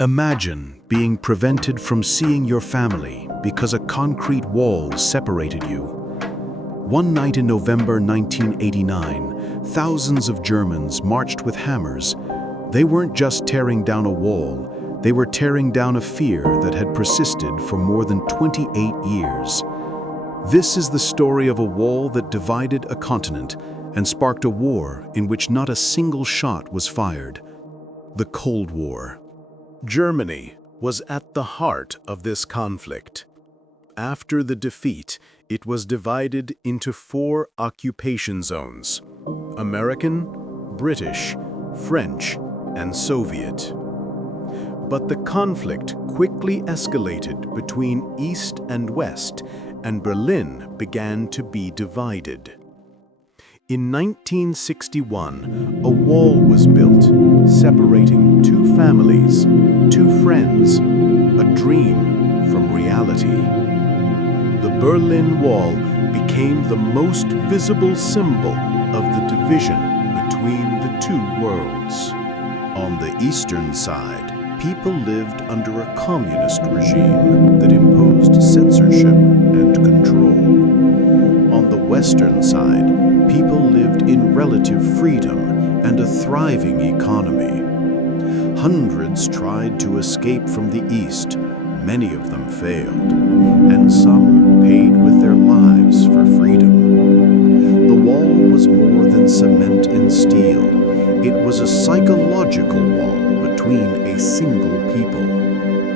Imagine being prevented from seeing your family because a concrete wall separated you. One night in November 1989, thousands of Germans marched with hammers. They weren't just tearing down a wall, they were tearing down a fear that had persisted for more than 28 years. This is the story of a wall that divided a continent and sparked a war in which not a single shot was fired. The Cold War. Germany was at the heart of this conflict. After the defeat, it was divided into 4 occupation zones: American, British, French, and Soviet. But the conflict quickly escalated between East and West, and Berlin began to be divided. In 1961, a wall was built, separating 2 families, 2 friends, a dream from reality. The Berlin Wall became the most visible symbol of the division between the 2 worlds. On the eastern side, people lived under a communist regime that imposed censorship and control. On the western side, people lived in relative freedom and a thriving economy. Hundreds tried to escape from the east. Many of them failed, and some paid with their lives for freedom. The wall was more than cement and steel. It was a psychological wall between a single people.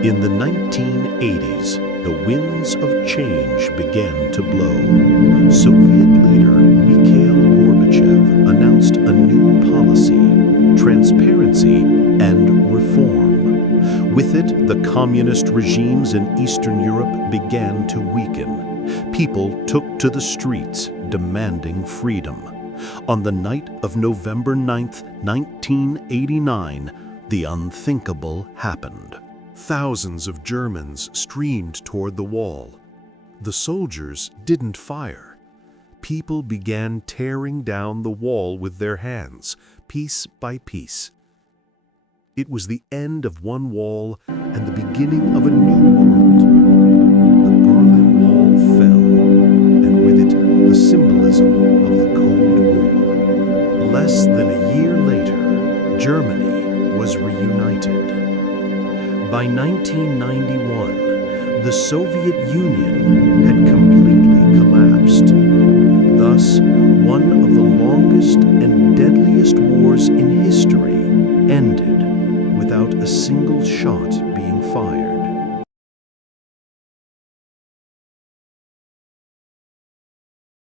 In the 1980s, the winds of change began to blow. Soviet leader Mikhail Gorbachev announced a new policy: transparency and reform. With it, the communist regimes in Eastern Europe began to weaken. People took to the streets, demanding freedom. On the night of November 9, 1989, the unthinkable happened. Thousands of Germans streamed toward the wall. The soldiers didn't fire. People began tearing down the wall with their hands, piece by piece. It was the end of one wall and the beginning of a new world. The Berlin Wall fell, and with it, the symbolism of the Cold War. Less than a year later, Germany was reunited. By 1991, the Soviet Union had completely collapsed. Thus, one of the longest and deadliest wars in history ended without a single shot being fired.